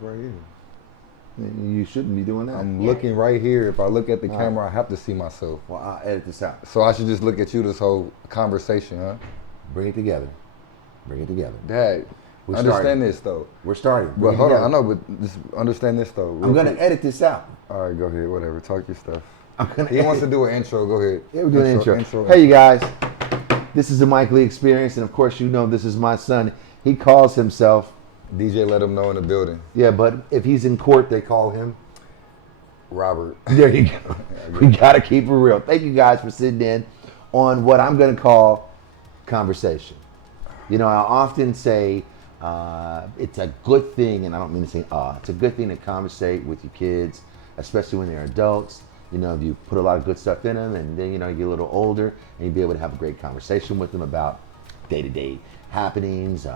Right here. You shouldn't be doing that. I'm looking right here. If I look at the camera, I have to see myself. Well, I'll edit this out. So I should just look at you this whole conversation, huh? Bring it together. Bring it together. Dad, We're understand starting. this though. We're starting. But Bring it hold on, together. I know, but just understand this though. I'm gonna edit this out. All right, go ahead. Whatever. Talk your stuff. I'm gonna He wants to do an intro. Go ahead. Yeah, we're doing an intro. Hey, you guys. This is the Mike Lee Experience, and of course, you know this is my son. He calls himself. DJ, let him know in the building. Yeah, but if he's in court, they call him. Robert. There you go. We gotta keep it real. Thank you guys for sitting in on what I'm gonna call conversation. You know, I often say it's a good thing, and I don't mean to say it's a good thing to conversate with your kids, especially when they're adults. You know, if you put a lot of good stuff in them, and then, you know, you get a little older, and you'll be able to have a great conversation with them about day-to-day happenings,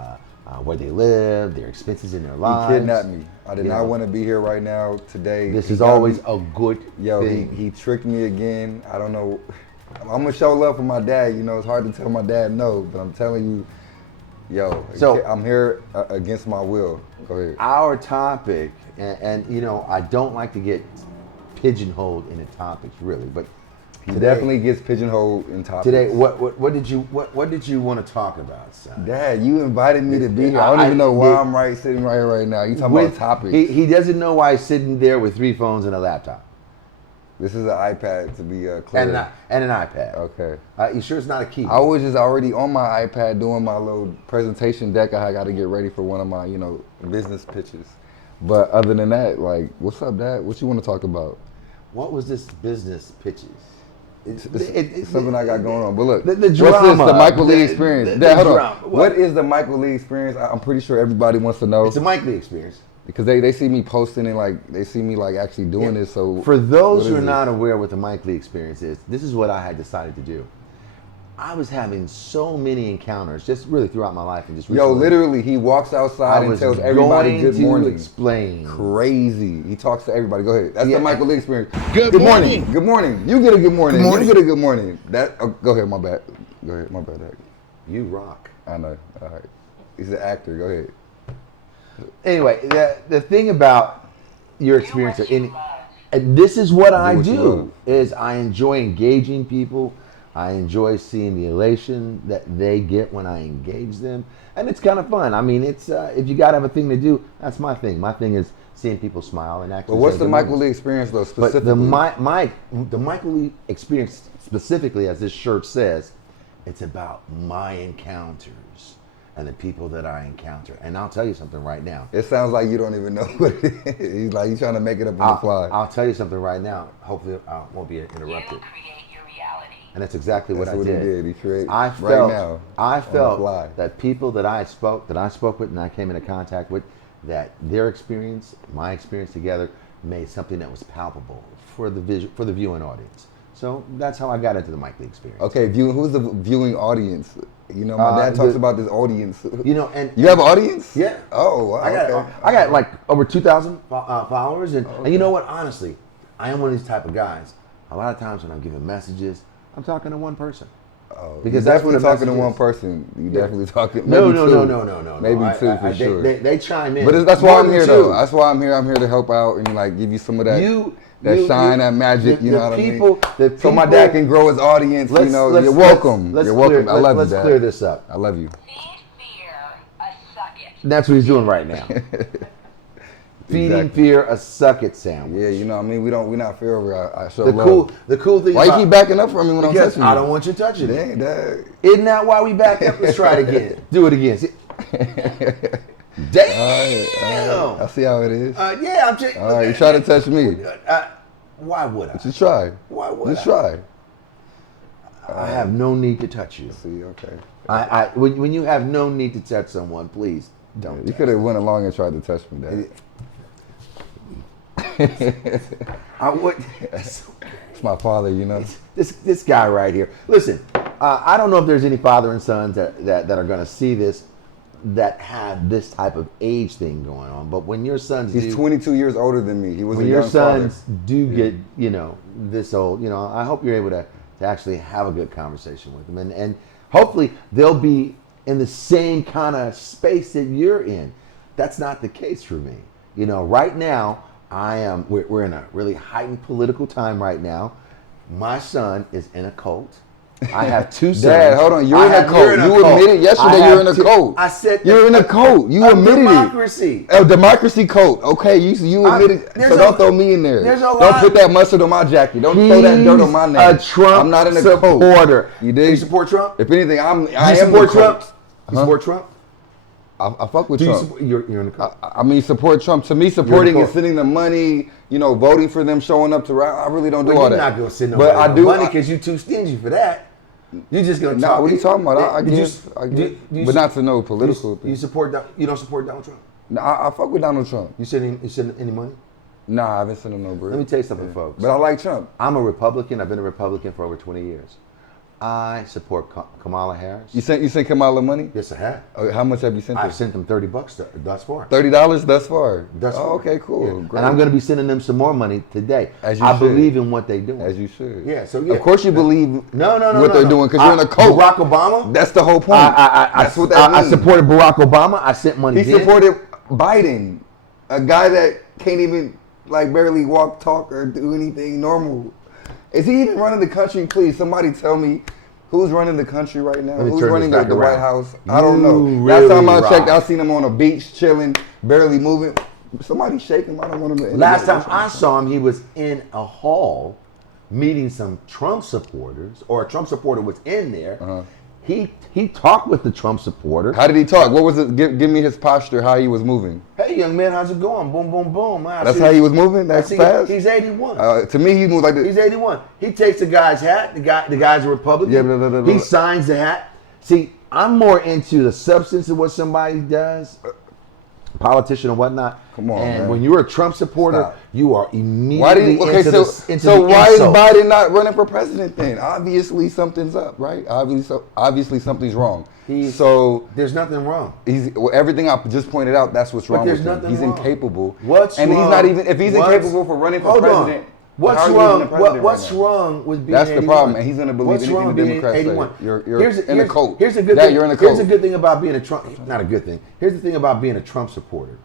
where they live, their expenses in their lives. He kidnapped me. I did not want to be here right now today. This is always a good thing. He tricked me again. I don't know. I'm going to show love for my dad. You know, it's hard to tell my dad no, but I'm telling you, so I'm here against my will. Go ahead. Our topic, and you know, I don't like to get pigeonholed in the topics really, but He definitely gets pigeonholed in topics. Today, what did you want to talk about, son? Dad, you invited me to be here. I don't even know why I'm sitting right here right now. You talking about topics? He doesn't know why he's sitting there with 3 phones and a laptop. This is an iPad, to be clear. And an iPad. Okay. You sure it's not a keyboard? I was just already on my iPad doing my little presentation deck. I got to get ready for one of my, business pitches. But other than that, like, what's up, Dad? What you want to talk about? What was this business pitches? It's something I got going on. But look, the drama, what's this, the Michael Lee experience? Dad, hold drama. on. What is the Michael Lee experience? I'm pretty sure everybody wants to know. It's a Mike Lee experience. Because they see me posting and like they see me like actually doing this. So for those who are not aware what the Mike Lee experience is, this is what I had decided to do. I was having so many encounters just really throughout my life and just recently. Literally, he walks outside and tells everybody good morning. Explain. Crazy. He talks to everybody. Go ahead. That's the Michael Lee experience. Good morning. Good morning. You get a good morning. Good morning. You get a good morning. Go ahead. My bad. Go ahead. My bad. Dad. You rock. I know. All right. He's an actor. Go ahead. Anyway, the thing about your experience, and this is what I do, is I enjoy engaging people. I enjoy seeing the elation that they get when I engage them, and it's kind of fun. I mean, it's if you gotta have a thing to do, that's my thing. My thing is seeing people smile and actually. But what's the Michael Lee experience though specifically? But the Michael Lee experience specifically, as this shirt says, it's about my encounters and the people that I encounter. And I'll tell you something right now. It sounds like you don't even know what it is. He's like, he's trying to make it up on the fly. I'll tell you something right now. Hopefully I won't be interrupted. And that's exactly what I did. He did. He created I felt that people that I spoke with and I came into contact with, that their experience, my experience together, made something that was palpable for the viewing audience. So that's how I got into the Mike Lee experience. Okay, who's the viewing audience? You know, my dad talks about this audience. You know, and you have an audience? Yeah. Oh, wow. I got like over 2,000 followers, and you know what? Honestly, I am one of these type of guys. A lot of times when I'm giving messages, I'm talking to one person. Oh, because that's what talking to one person. You definitely talking. No. Maybe two for sure. They chime in. But that's why I'm here, though. That's why I'm here. I'm here to help out and like give you some of that. That magic, you know what I mean? So my dad can grow his audience, you're welcome. You're welcome. I love you, Dad. Let's clear this up. I love you. Feed fear a suck it. That's what he's doing right now. Feeding fear a suck it sandwich. Yeah, you know what I mean? We're not fear over I show love. The cool thing why you keep backing up from me when I'm touching you? I don't want you touching me. Dang, Dad. Isn't that why we back up? Let's try it again. Do it again. Damn! All right. I see how it is. Yeah, I'm just. All right, you try to touch me. Why would I? Just try. Why would Just try. I have no need to touch you. See, okay. When you have no need to touch someone, please don't. You could have went along and tried to touch me, Dad. I would. It's my father, you know. This guy right here. Listen, I don't know if there's any father and sons that are going to see this that have this type of age thing going on. But when your sons, he's 22 years older than me. He was when a your young sons father. do get this old, I hope you're able to actually have a good conversation with them, and hopefully they'll be in the same kind of space that you're in. That's not the case for me. You know, right now, we're in a really heightened political time right now. My son is in a cult. I have two sons. Dad, hold on. You're in a cult. You admitted yesterday you're in a cult. I said you're in a cult. You admitted democracy. A democracy cult. Okay, you admitted. So don't throw me in there. Don't put that mustard on my jacket. Don't throw that dirt on my name. A Trump I'm not in a supporter. Cult. You did. You support Trump? If anything, I am support Trump. You support Trump? I fuck with Trump. You're in the cult. I mean, support Trump. To me, supporting and sending the money, you know, voting for them, showing up to rally, I really don't do all that. You're not going to send no money because you're too stingy for that. You're just going to talk. What are you talking about? I guess. But not to know political things. You don't support Donald Trump? No, I fuck with Donald Trump. You send any money? Nah, I haven't sent him no bread. Let me tell you something, folks. But I like Trump. I'm a Republican. I've been a Republican for over 20 years. I support Kamala Harris. You sent Kamala money? Yes, I have. How much have you sent? I've sent them $30 thus far. $30 thus far. Thus far. Okay, cool. Yeah. And I'm going to be sending them some more money today. As you I should. believe in what they do. As you should. Yeah. So yeah. Of course you believe. No. What they're doing because you're in a cult. Barack Obama. That's the whole point. That's what that means. I supported Barack Obama. I sent money. He supported Biden, a guy that can't even barely walk, talk, or do anything normal. Is he even running the country? Please, somebody tell me. Who's running the country right now? Who's running the White House? I don't know. Last time I checked, I seen him on a beach chilling, barely moving. Somebody shake him. I don't want him to. Last time I saw him, he was in a hall meeting some Trump supporters, or a Trump supporter was in there. Uh-huh. He talked with the Trump supporter. How did he talk? What was it? Give me his posture, how he was moving. Hey, young man, how's it going? Boom, boom, boom. That's how he was moving? That's fast? He's 81. To me, he moved like this. He's 81. He takes the guy's hat. The guy's a Republican. Yeah, blah, blah, blah. He signs the hat. See, I'm more into the substance of what somebody does, politician or whatnot. Come on, and man. when you're a Trump supporter, you are immediately into the why is Biden not running for president then? Obviously something's up, right? Obviously something's wrong. There's nothing wrong. Everything I just pointed out, that's what's wrong with him. He's wrong. Incapable. What's wrong? He's not even, if he's incapable for running for president. What's wrong? What's wrong with being 81? That's the problem, and he's going to believe anything the Democrats say. You're in a cult. Here's a good thing. You're in a cult. Here's a good thing about being a Trump. Not a good thing. Here's the thing about being a Trump supporter.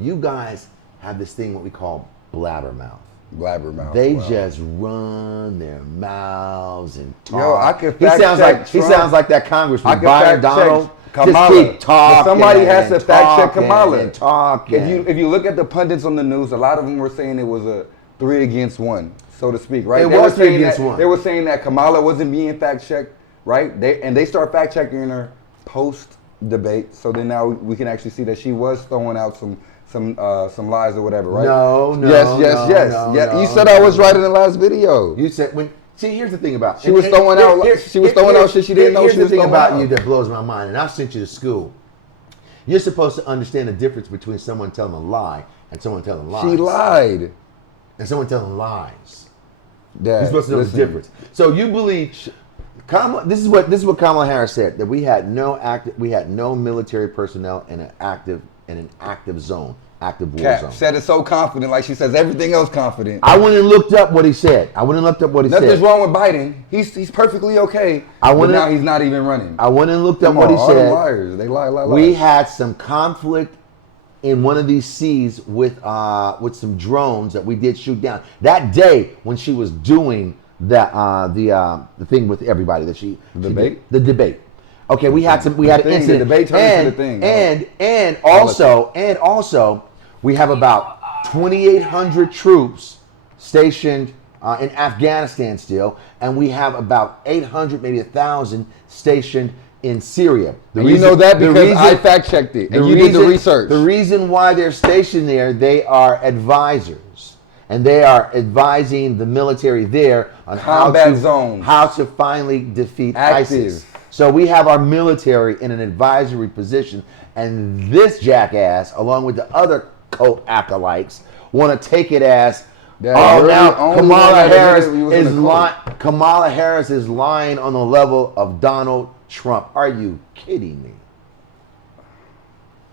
You guys have this thing what we call blabbermouth. Blabbermouth. They just run their mouths and talk. Yo, I could he sounds like that Congressman Byron Donald. Kamala. Just keep talking. But somebody has to fact check Kamala. And talking. If you look at the pundits on the news, a lot of them were saying it was a 3 against 1, so to speak, right? It was 3 against 1. They were saying that Kamala wasn't being fact checked, right? They start fact checking her post debate, so then now we can actually see that she was throwing out some lies or whatever, right? No. You said I was right in the last video. You said see, here's the thing about she was throwing out shit she didn't know she was throwing out. Here's the thing about you that blows my mind, and I sent you to school. You're supposed to understand the difference between someone telling a lie and someone telling lies. She lied. And someone telling lies. Dad, you're supposed to know the difference. So you believe Kamala? This is what Kamala Harris said, that we had no military personnel in an active zone. Active war zone. Said it so confident, like she says everything else confident. I went and looked up what he said. Nothing's wrong with Biden. He's perfectly okay. But now he's not even running. I went and looked up what he said. All liars. They lie. We had some conflict in one of these seas with some drones that we did shoot down that day when she was doing that the thing with everybody that she debate. The debate. Okay, we had an incident. The debate turned into the thing. And also we have about 2,800 troops stationed in Afghanistan still, and we have about 800, maybe 1,000 stationed in Syria. You know that because I fact checked it, and you did the research. The reason why they're stationed there, they are advisors, and they are advising the military there on how to finally defeat ISIS. So we have our military in an advisory position, and this jackass, along with the other cult acolytes, want to take it as, now Kamala Harris is lying on the level of Donald Trump. Are you kidding me?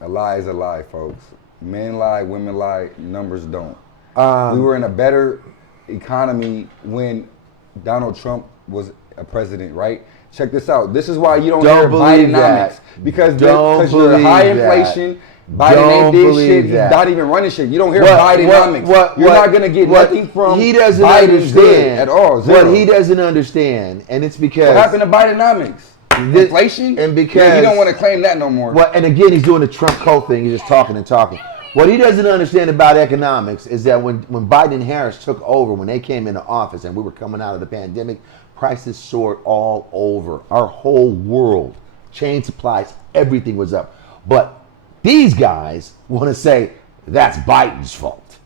A lie is a lie, folks. Men lie, women lie, numbers don't. We were in a better economy when Donald Trump was a president, right? Check this out. This is why you don't hear Bidenomics. Because you're high inflation Biden Don't ain't did believe shit. He's that. not even running shit. You don't hear Bidenomics. You're not gonna get nothing from he doesn't Biden's good understand at all. Zero. What he doesn't understand, and it's because What happened to Bidenomics? Inflation? and because Yeah, you don't want to claim that no more. Well, and again, he's doing the Trump cult thing. He's just talking and talking. What he doesn't understand about economics is that when Biden and Harris took over, when they came into office and we were coming out of the pandemic, prices soared all over. Our whole world, chain supplies, everything was up. But these guys want to say that's Biden's fault.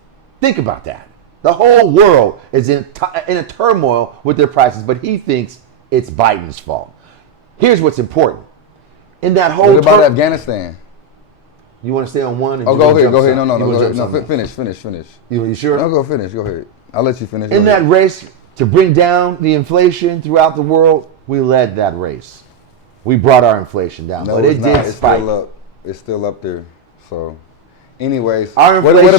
Think about that. The whole world is in a turmoil with their prices, but he thinks it's Biden's fault. Here's what's important. In that whole What about Afghanistan? You want to stay on one? Oh, go ahead. Go ahead. No. Finish. You sure? No, go finish. Go ahead. I'll let you finish. In that race to bring down the inflation throughout the world, we led that race. We brought our inflation down, No, but it's it not. did It's spike. still up. It's still up there. So, anyways, Our inflation, what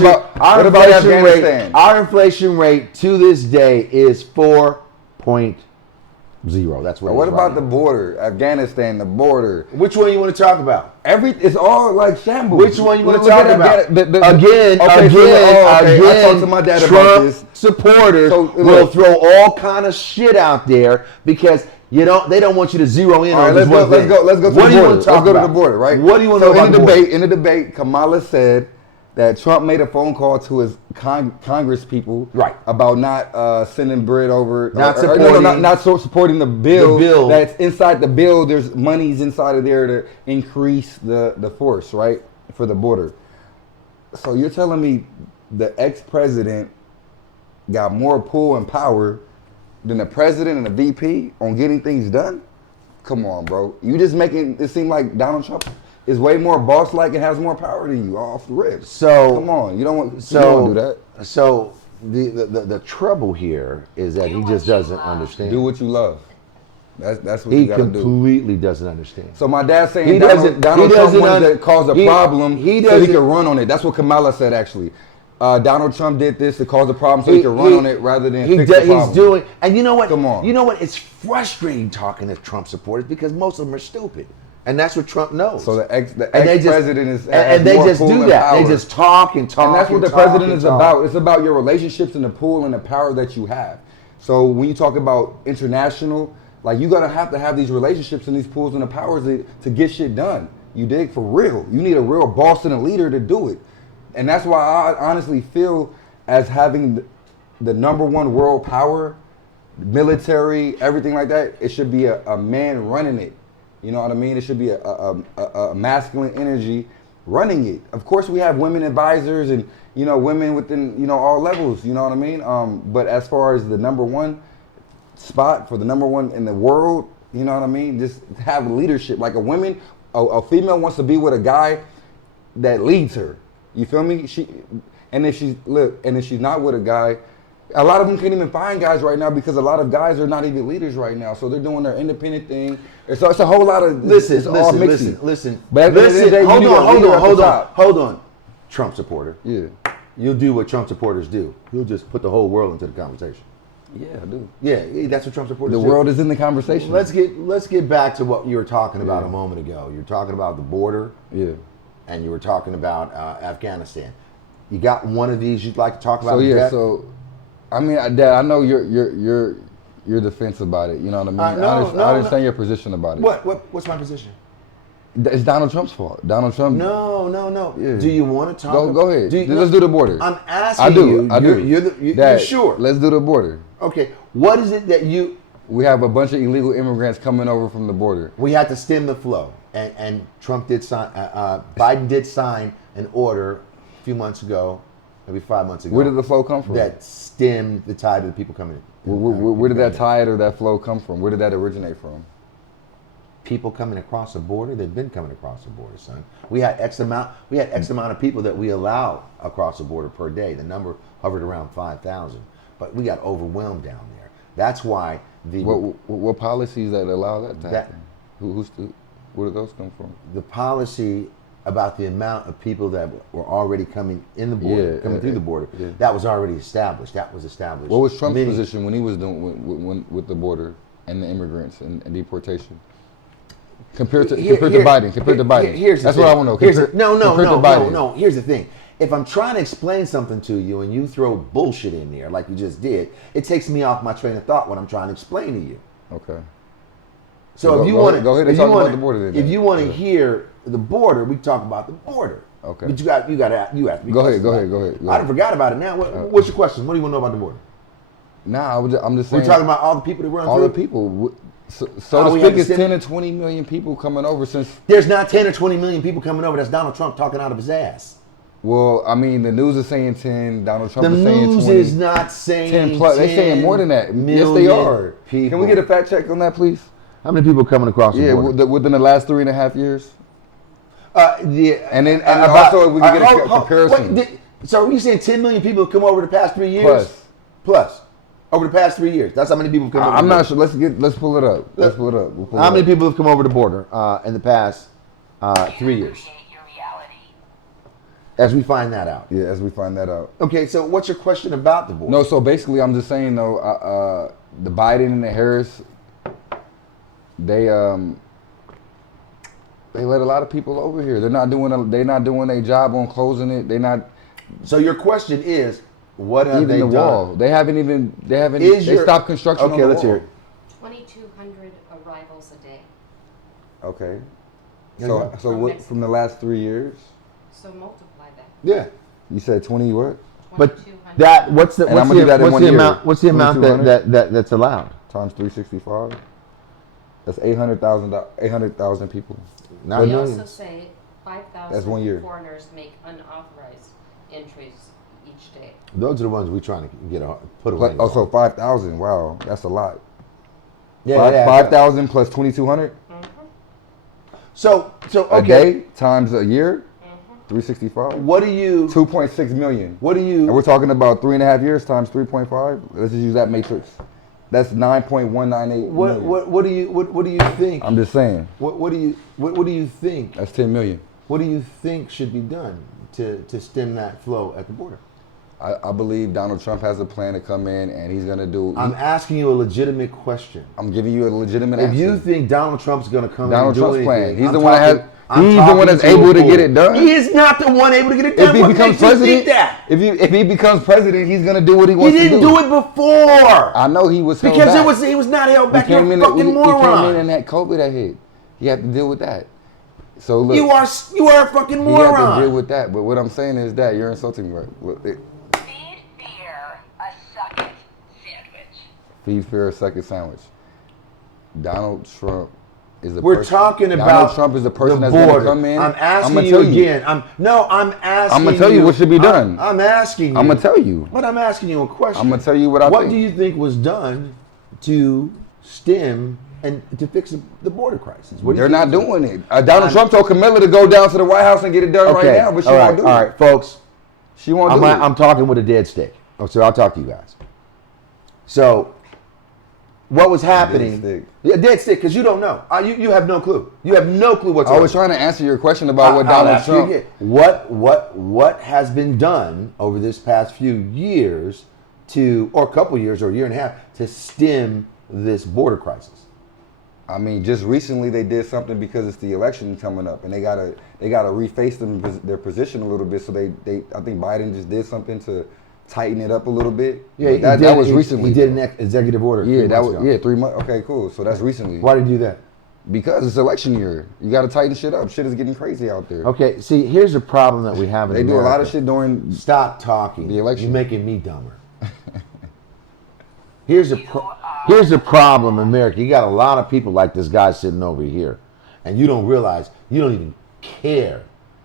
about Afghanistan? Our inflation rate to this day is 4.0. That's what. What about the border? Afghanistan, the border. Which one you want to talk about? It's all like shambles. Which one you want to Look talk at about? Again. I talked to my dad about Trump this. supporters So, will look. throw all kind of shit out there because they don't want you to zero in All on right, this let's one thing. go to the border. What do you want Let's to talk go to about? the border, right? What do you want so to know about the border? In the debate, Kamala said that Trump made a phone call to his Congress people Right. about not sending bread over, Not supporting the bill. The bill. That's inside the bill. There's monies inside of there to increase the force, right, for the border. So you're telling me the ex-president got more pull and power than the president and the VP on getting things done? Come on, bro. You just making it seem like Donald Trump is way more boss-like and has more power than you off the rip. So come on, you don't do that. So the trouble here is that he just doesn't understand. Do what you love. That's what He you gotta do. completely doesn't understand. So my dad's saying He doesn't- Donald he Trump doesn't wanted un- to cause a he- problem he so he doesn't- could run on it. That's what Kamala said actually. Donald Trump did this to cause a problem so he could run on it rather than fix the problem. He's doing, and you know what? Come on. You know what? It's frustrating talking to Trump supporters because most of them are stupid, and that's what Trump knows. So the And they just- ex-president is and they more just pull do and that. They power. just talk and talk. And that's what the talk president and is talk. about. It's about your relationships and the pull and the power that you have. So when you talk about international, like you gotta have these relationships and these pulls and the powers to get shit done. You dig? For real. You need a real boss and a leader to do it. And that's why I honestly feel as having the number one world power, military, everything like that, it should be a man running it. You know what I mean? It should be a masculine energy running it. Of course, we have women advisors and women within all levels. You know what I mean? But as far as the number one spot for the number one in the world, you know what I mean? Just have leadership. Like a female wants to be with a guy that leads her. You feel me? If she's not with a guy, a lot of them can't even find guys right now because a lot of guys are not even leaders right now. So they're doing their independent thing. It's a whole lot of Listen. But at the end of the day, you need a leader at the top. Hold on. Trump supporter. Yeah. You'll do what Trump supporters do. You'll just put the whole world into the conversation. Yeah, I do. Yeah, that's what Trump supporters The do. world is in the conversation. Let's get back to what you were talking about a moment ago. You're talking about the border. Yeah. And you were talking about Afghanistan. You got one of these you'd like to talk about? So I mean, Dad, I know your defense about it. You know what I mean? I understand your position about it. What's my position? It's Donald Trump's fault. Donald Trump. No. Yeah. Do you want to talk? Go ahead. Let's do the border. I'm asking I do. you. I do. You're sure? Let's do the border. Okay. What is it that you? We have a bunch of illegal immigrants coming over from the border. We had to stem the flow, and Trump did sign. Biden did sign an order a few months ago, maybe 5 months ago. Where did the flow come from? That stemmed the tide of the people coming in. Where did that tide or that flow come from? Where did that originate from? People coming across the border. They've been coming across the border, son. We had X amount of people that we allowed across the border per day. The number hovered around 5,000, but we got overwhelmed down there. That's why what policies that allow that to happen? Where did those come from? The policy about the amount of people that were already coming in the border, through the border, that was already established. That was established. What was Trump's position when he was doing with the border and the immigrants and deportation? Compared to Here- Biden. here- Compared to Biden. Here's the That's thing. what I want to know. Here's the- Compared to no. Biden. Here's the thing. If I'm trying to explain something to you and you throw bullshit in there like you just did, it takes me off my train of thought when I'm trying to explain to you. Okay. So Go- if you go want ahead- go ahead and talk about the border then. if you want to Yeah. hear the border, we talk about the border. Okay. But you asked me. Go ahead. questions Go about ahead. it. Go ahead. I forgot about it now. What's your question? What do you want to know about the border? Nah, I'm just saying. We're talking about all the people that run all through. the people. So How to we speak, had to it's send- 10 to 20 million people coming over since. There's not 10 or 20 million people coming over. That's Donald Trump talking out of his ass. Well, I mean, the news is saying 10. Donald Trump The is saying news 20. is not saying 10 plus. They saying more than that. Yes, they million are. people. Can we get a fact check on that, please? How many people coming across the Yeah, border? within the last 3.5 years. Yeah, And then also if we can get a comparison. So you saying 10 million people have come over the past 3 years? Plus. Over the past 3 years. That's how many people have come over. I'm the not border. sure. Let's pull it up. Let's pull it up. We'll pull How it many up. people have come over the border in the past 3 years? Create your reality. As we find that out. Yeah, as we find that out. Okay, so what's your question about the border? No, so basically, I'm just saying though, the Biden and the Harris, they let a lot of people over here. They're not doing their job on closing it. They're not So your question is, what have even they the done? wall. They Is they your- stopped construction. Okay, on the let's wall. hear it. 2,200 arrivals a day. Okay. Yeah, So yeah. so what from the last 3 years? So multiply that. Yeah. You said 20 what? But 2,200. that what's the And I'm gonna do that in what's 1 the year. amount what's the amount 2,200? that's allowed? Times 365. That's 800,000 people. Not They a also million. say That's 1 year. 5,000 foreigners make unauthorized entries each day. Those are the ones we trying to put away. Oh, so 5,000. Wow, that's a lot. yeah, 5,000 plus 2,200 So a okay. day times a year, 365. What do you 2.6 million. what do And we're you talking about 3.5 years times 3.5. Let's just use that matrix. That's 9.198 million. what do you think? I'm just saying. What do you think? That's 10 million. What do you think should be done to stem that flow at the border? I believe Donald Trump has a plan to come in and he's gonna do. I'm asking you a legitimate question. I'm giving you a legitimate If answer. you think Donald Trump's going to come Donald in and Trump's do plan. anything, He's I'm the one that talking- has. I'm He's the one talking that's to a able to fool. get it done. He is not the one able to get it If done. he What becomes makes you president, think that? if he becomes president, he's gonna do what he He wants to didn't do it before. I know he was held Because back. he was not held back. He You're came a in. fucking He came moron. in and that COVID that hit. He had to deal with that. So look, You are a fucking he had to deal moron. with that. But what I'm saying is that you're insulting me. Right? Feed fear a suck it sandwich. Feed fear a second sandwich. Donald Trump is the. We're talking about Donald Trump is the person that's border. gonna come in. I'm asking I'ma you tell again. I'm asking. I'ma tell you what should be done. I'm asking you. I'm gonna tell you. But I'm asking you a question. I'm gonna tell you what I What think. do you think was done to stem and to fix the border crisis? What do you They're think not was done? doing it. Donald Trump told Camilla to go down to the White House and get it done right now, but she all right, won't do all it. right, folks. She won't do it. I'm talking with a dead stick. Oh, so I'll talk to you guys. So, what was happening? stick. Yeah, dead stick, because you don't know. You have no clue. You have no clue what's. I was trying to answer your question about what I'll Donald ask you Trump. again. What has been done over this past few years or a couple years or a year and a half to stem this border crisis? I mean, just recently they did something because it's the election coming up, and they gotta reface their position a little bit. So I think Biden just did something to tighten it up a little bit. Yeah, But that was recently. He did an executive order. Yeah, 3 that months was ago. 3 months. Okay, cool. So that's recently. Why did he do that? Because it's election year. You got to tighten shit up. Shit is getting crazy out there. Okay, see, here's the problem that we have in They do a lot America. of shit during. Stop talking. The election. You're making me dumber. Here's the problem, America. You got a lot of people like this guy sitting over here, and you don't realize, you don't even care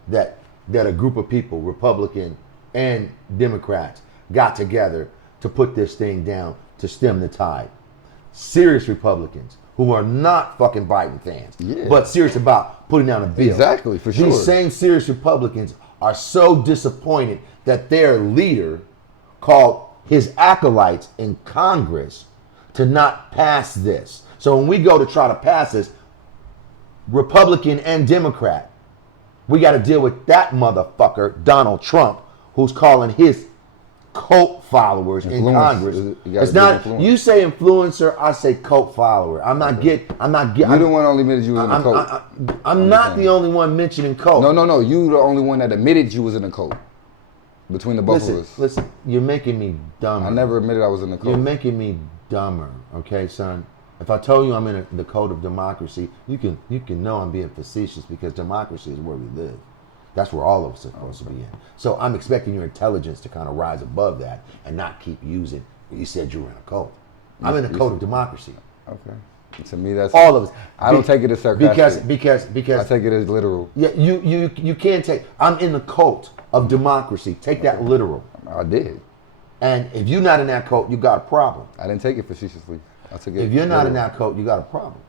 that a group of people, Republican and Democrats, got together to put this thing down to stem the tide. Serious Republicans who are not fucking Biden fans, Yeah. but serious about putting down a bill. Exactly, for sure. These same serious Republicans are so disappointed that their leader called his acolytes in Congress to not pass this. So when we go to try to pass this, Republican and Democrat, we got to deal with that motherfucker, Donald Trump, who's calling his cult followers in Influence. Congress. You gotta It's be not. influence. You say influencer, I say cult follower. I'm not getting. You the one only admitted you was in a cult. I'm not the only one mentioning cult. No. You the only one that admitted you was in a cult. Between the both of us. Listen, you're making me dumber. I never admitted I was in a You're cult. making me dumber, okay, son? If I told you I'm in the code of democracy, you can know I'm being facetious because democracy is where we live. That's where all of us are supposed to be in. So I'm expecting your intelligence to kind of rise above that and not keep using. You said you were in a cult. I'm in a code of democracy. Okay. To me, that's All of us. I don't take it as sarcastic. Because I take it as literal. yeah, you can't take. I'm in the cult of democracy. Take that literal. I did. And if you're not in that cult, you got a problem. I didn't take it facetiously. I took it. If you're not in literal. that cult, you got a problem.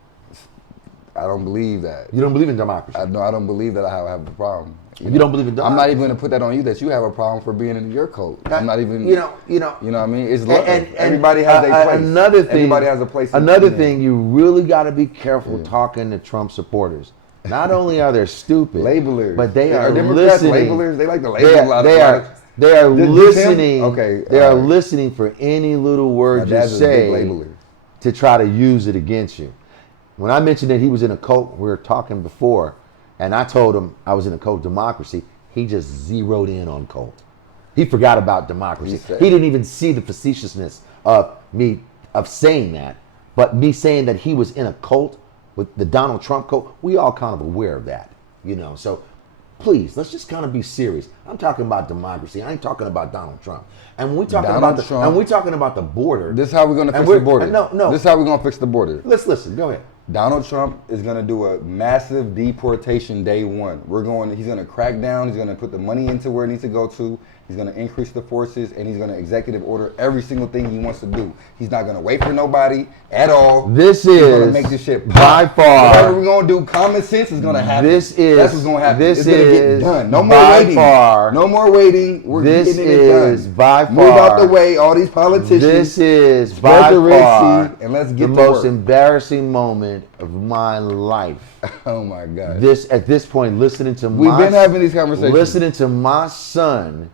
I don't believe that. You don't believe in democracy. I don't believe that I have a problem. You don't believe in I'm democracy. not even going to put that on you that you have a problem for being in your cult. I'm not even. You know. You know what I mean? It's And everybody has their place. Another thing. Everybody has a place. Another in it. thing, you really got to be careful talking to Trump supporters. Not only are they stupid, Labelers. but they are Democrats listening. labelers. They like to label a lot of They are Just him? listening. Okay, They are all right. listening for any little My word you dad's a big say labeler. to try to use it against you. When I mentioned that he was in a cult, we were talking before, and I told him I was in a cult democracy. He just zeroed in on cult. He forgot about democracy. He didn't even see the facetiousness of me of saying that, but me saying that he was in a cult with the Donald Trump cult. We all kind of aware of that, you know. So please, let's just kind of be serious. I'm talking about democracy. I ain't talking about Donald Trump. And when we talking Donald Trump. and we talking about the border. This is how we're going to And fix we're- the border. no. This is how we're going to fix the border. Let's listen. Go ahead. Donald Trump is going to do a massive deportation day one. He's going to crack down. He's going to put the money into where it needs to go to. He's going to increase the forces, and he's going to executive order every single thing he wants to do. He's not going to wait for nobody at all. This He's going to is make this shit by pop. far. Whatever we're going to do, common sense is going to happen. This is. That's what's going to happen. This It's going to is get done. No more by waiting. far. No more waiting. We're This getting it done. is by far. Move out the way, all these politicians. This is Spread by the Red far Sea, and let's get the to most work. embarrassing moment of my life. Oh my God. At this point, listening to We've been having these conversations. listening to my son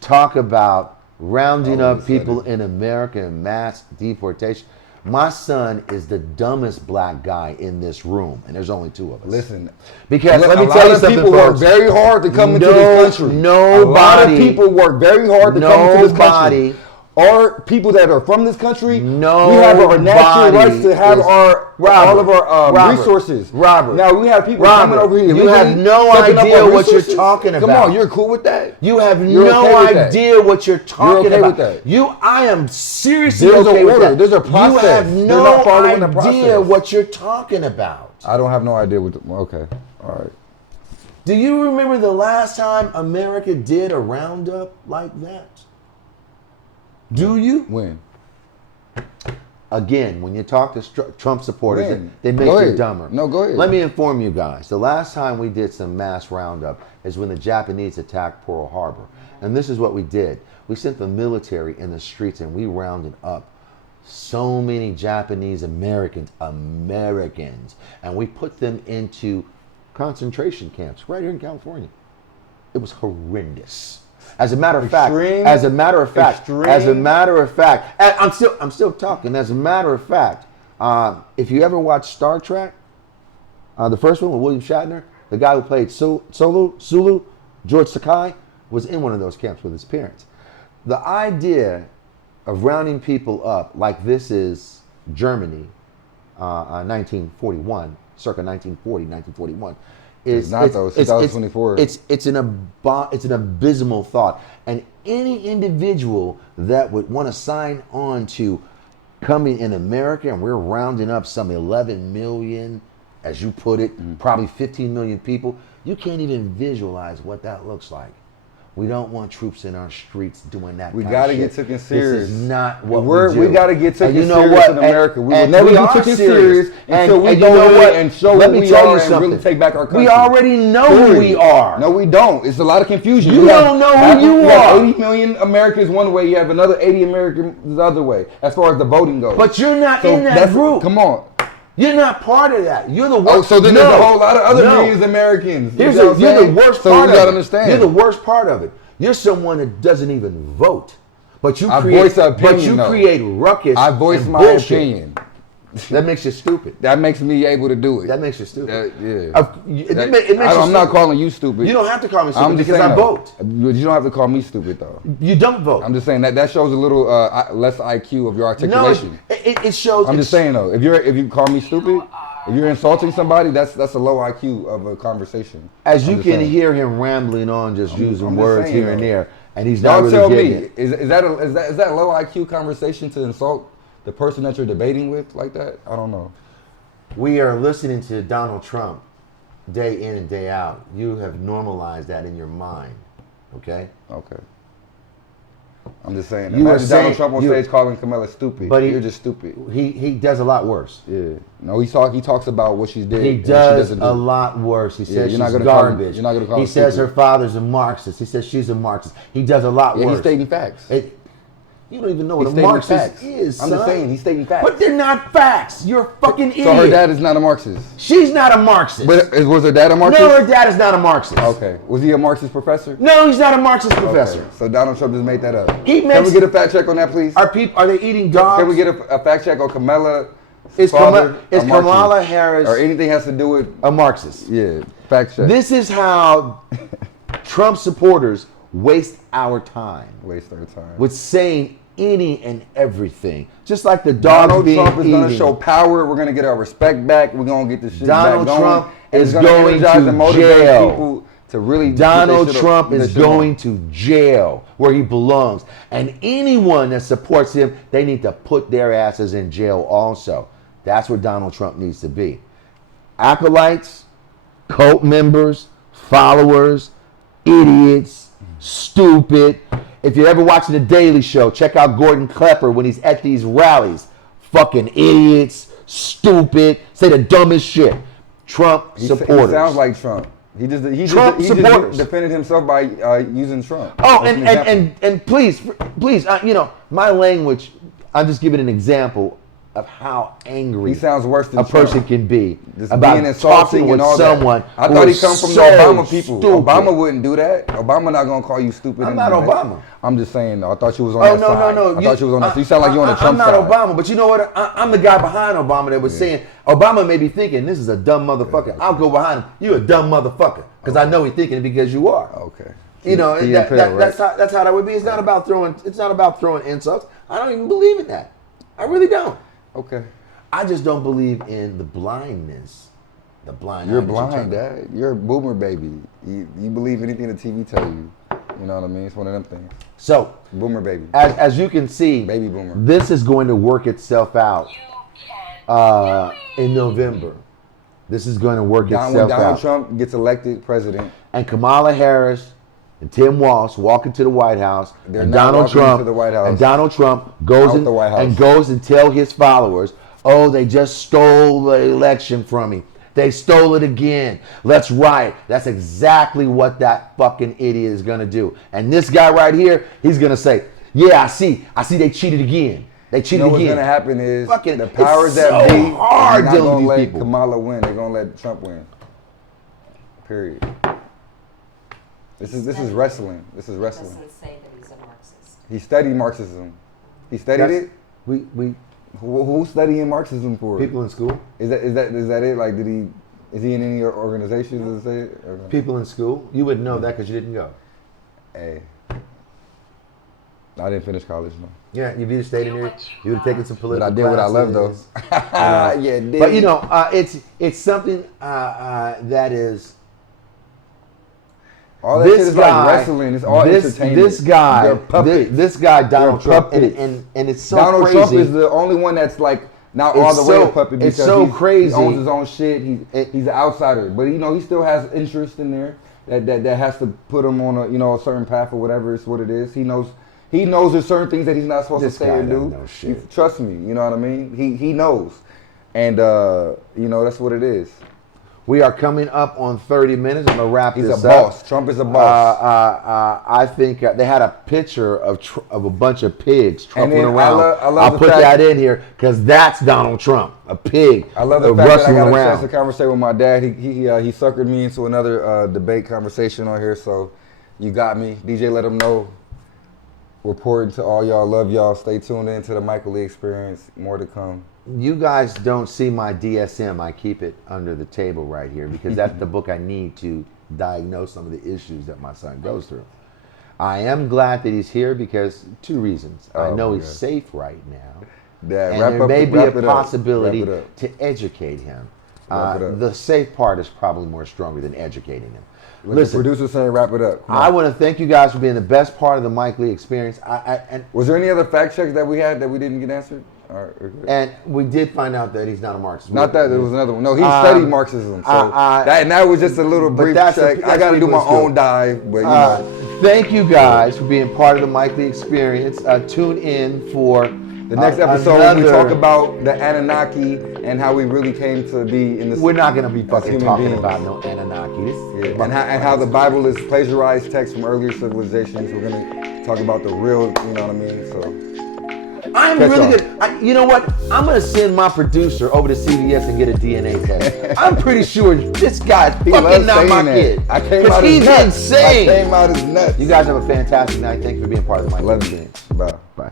talk about rounding All of up a people sudden. in America in mass deportation. My son is the dumbest black guy in this room, and there's only two of us. Listen, Because let me a tell lot you of something, people work folks. very hard to come into No- this country. A lot of nobody- people work very hard to come into this nobody- country. Or people that are from this country, we have our natural Nobody rights to have is- all of our Robert, resources. Robert, Now we have people Robert, coming over here. you have illegally, no sucking up idea our what you're resources. talking Come about. on, you're cool with that? You have You're no okay with that? idea what you're talking okay about. with that? I am seriously There's a okay with order. that. There's a You process. have They're no not following the idea process. what you're talking about. I don't have no idea what. Okay, all right. Do you remember the last time America did a roundup like that? Do you? When? Again, when you talk to Trump supporters, When? they make Go you ahead. dumber. No, go ahead. Let me inform you guys. The last time we did some mass roundup is when the Japanese attacked Pearl Harbor. And this is what we did. We sent the military in the streets and we rounded up so many Japanese Americans, and we put them into concentration camps right here in California. It was horrendous. As a matter of fact, Extreme. and I'm still talking. As a matter of fact, if you ever watch Star Trek, the first one with William Shatner, the guy who played Sulu, George Takei, was in one of those camps with his parents. The idea of rounding people up like this is Germany, 1941, circa 1940, 1941. It's not though. It's 2024. It's an abysmal thought, and any individual that would want to sign on to coming in America, and we're rounding up some 11 million, as you put it, probably 15 million people. You can't even visualize what that looks like. We don't want troops in our streets doing that. We kind got to of get shit. taken serious. This is not what we got to get taken And you know serious what? in America. We will And never we be are taken serious until we and go you know in what? and show Let who me we tell are you and something. really take back our country. We already know who we are. No, we don't. It's a lot of confusion. You don't know who you are. 80 million Americans one way. You have another 80 Americans the other way, as far as the voting goes. But you're not So in that that's- group. Come on. You're not part of that. You're the worst. Oh, so then there's a whole lot of other millions of Americans. You're know what I'm the saying? worst so part you of gotta it. understand. You're the worst part of it. You're someone that doesn't even vote. But you I create, voice an opinion, but you though. create ruckus. I voice and my bullshit. opinion. That makes you stupid. That makes me able to do it. That makes you stupid. Yeah. It That- makes you I'm not stupid. calling you stupid. You don't have to call me stupid I'm just because saying, I though, vote. You don't have to call me stupid though. You don't vote. I'm just saying that shows a little less IQ of your No, articulation. it shows. I'm just saying though, if you call me stupid, if you're insulting somebody, that's a low IQ of a conversation. As I'm you just can saying. hear him rambling on, just using I'm just words saying, here and though. there, and he's not Y'all really tell getting me, it. is that low IQ conversation to insult the person that you're debating with like that? I don't know. We are listening to Donald Trump day in and day out. You have normalized that in your mind, okay? Okay. I'm just saying. You were Imagine saying- Donald Trump on you- stage calling Kamala stupid. But You're just stupid. He does a lot worse. Yeah. No, he talks about what she's did. He and what she does doesn't do. a lot worse. He says you're not she's gonna call him- garbage. you're not gonna call He him says stupid. her father's a Marxist. He says she's a Marxist. He does a lot Yeah, worse. he's stating facts. You don't even know what He's a stating Marxist facts. is, I'm son. just saying, he's stating facts. But they're not facts. You're a fucking idiot. So her dad is not a Marxist. She's not a Marxist. But was her dad a Marxist? No, her dad is not a Marxist. Okay. Was he a Marxist professor? No, he's not a Marxist professor. Okay. So Donald Trump just made that up. He Can makes- we get a fact check on that, please? Are they eating dogs? Can we get a fact check on Kamala? Is father, a Marxist? Kamala Harris Or anything has to do with? a Marxist? Yeah. Fact check. This is how Trump supporters waste our time Waste our time. with saying any and everything. Just like the dogs Donald being Trump is going to eaten. show power. We're going to get our respect back. We're going to get this shit Donald back going. Trump And is it's gonna going energize to and motivate jail. people to really. Donald put their shit Trump up- their is shit on. going to jail where he belongs. And anyone that supports him, they need to put their asses in jail also. That's where Donald Trump needs to be. Acolytes, cult members, followers, idiots, stupid. If you're ever watching The Daily Show, check out Gordon Klepper when he's at these rallies. Fucking idiots, stupid, say the dumbest shit. Trump He supporters. sounds like Trump. He just Trump supporters. defended himself by using Trump. Oh, As an example. and please, my language. I'm just giving an example of how angry He sounds worse than a person Trump. can be Just about being insulting talking with and all someone. that. I who thought he is come from so the Obama people. stupid. Obama wouldn't do that. Obama not gonna call you stupid. I'm in not the debate. Obama. I'm just saying though. I thought you was on Oh that no, side. no, no! I thought you was on that. You sound like you on the Trump I'm not side. Obama, but you know what? I'm the guy behind Obama that was saying Obama may be thinking this is a dumb motherfucker. I'll go behind him. You a dumb motherfucker because I know he's thinking it because you are. Okay. You know Key and Peele, right? that's how that would be. It's not about throwing. It's not about throwing insults. I don't even believe in that. I really don't. Okay. I just don't believe in the blindness. The blind. You're eye that you blind, turn. Dad. You're a boomer baby. You believe anything the TV tell you. You know what I mean? It's one of them things. So, Boomer baby. as you can see, Baby boomer. this is going to work itself out You can do it. in November. This is going to work When itself Donald out. Trump gets elected president, And Kamala Harris and Tim Walsh walk into the White House, They're and not Donald walking Trump into the White House. and Donald Trump goes Out in, the White House. and goes and tell his followers, "Oh, they just stole the election from me. They stole it again. Let's riot." That's exactly what that fucking idiot is gonna do. And this guy right here, he's gonna say, "Yeah, I see they cheated again. They you cheated know what's again." gonna happen is Fucking- the powers it's that so be hard are not dealing gonna with let these people. Kamala win. They're gonna let Trump win. Period. This is wrestling. This is wrestling. Doesn't say that he's a Marxist. He studied Marxism. He studied That's- it. we Who's studying Marxism for? people in school. Is that it? Like, is he in any organizations that say it? Or no? People in school, you wouldn't know that because you didn't go. Hey, I didn't finish college, no. Yeah, you'd either stayed in there, you would have taken some But political I did what I love, though. classes. Yeah, did. But you know, it's something that is. all that shit is like wrestling. It's all entertainment. This guy, They're puppets. this guy, Donald They're Trump, puppets. and it's so Donald crazy. Trump is the only one that's like not all It's the way so- a puppet because it's so he crazy. owns his own shit. He's an outsider, but you know he still has interest in there that has to put him on a a certain path or whatever it's what it is. He knows there's certain things that he's not supposed This to say guy or do. doesn't know shit. Trust me, you know what I mean. He knows, and that's what it is. We are coming up on 30 minutes. I'm gonna wrap He's this a up. boss. Trump is a boss. I think they had a picture of a bunch of pigs trumping then around. I love I'll the put fact- that in here because that's Donald Trump, a pig. I love the fact that I rustling got a around. chance to conversate with my dad. He suckered me into another debate conversation on here. So you got me, DJ. Let him know. reporting to all y'all. Love y'all. Stay tuned in to the Michael Lee Experience. More to come. You guys don't see my DSM. I keep it under the table right here because that's the book I need to diagnose some of the issues that my son goes through. I am glad that he's here because 2 reasons. I Oh, know my he's God. safe right now. Dad, And wrap there up- may be wrap a it up. possibility Wrap it up. to educate him. Wrap it up. The safe part is probably more stronger than educating him. Let the Listen, producer say wrap it up. Come on. I want to thank you guys for being the best part of the Mike Lee Experience. And Was there any other fact checks that we had that we didn't get answered? and we did find out that he's not a Marxist. Not that there was another one. No, he Um, studied Marxism. So that was just a little but brief that's check. I got to week do my was good. own dive, but you know. Thank you guys for being part of the Mike Lee Experience. Tune in for The next episode, we another- talk about the Anunnaki and how we really came to be in this. We're not going to be fucking human talking beings. about no Anunnaki. This is Yeah, and how the Bible is plagiarized text from earlier civilizations. We're gonna talk about the real, you know what I mean? So I'm Catch really y'all. good. You know what? I'm going to send my producer over to CVS and get a DNA test. I'm pretty sure this guy's he fucking loves not saying my that. kid. I came 'Cause out he's his nuts. insane. I came out his nuts. You guys have a fantastic night. Thank you for being part of the Mike Lee Love you. Experience. Bye. Bye.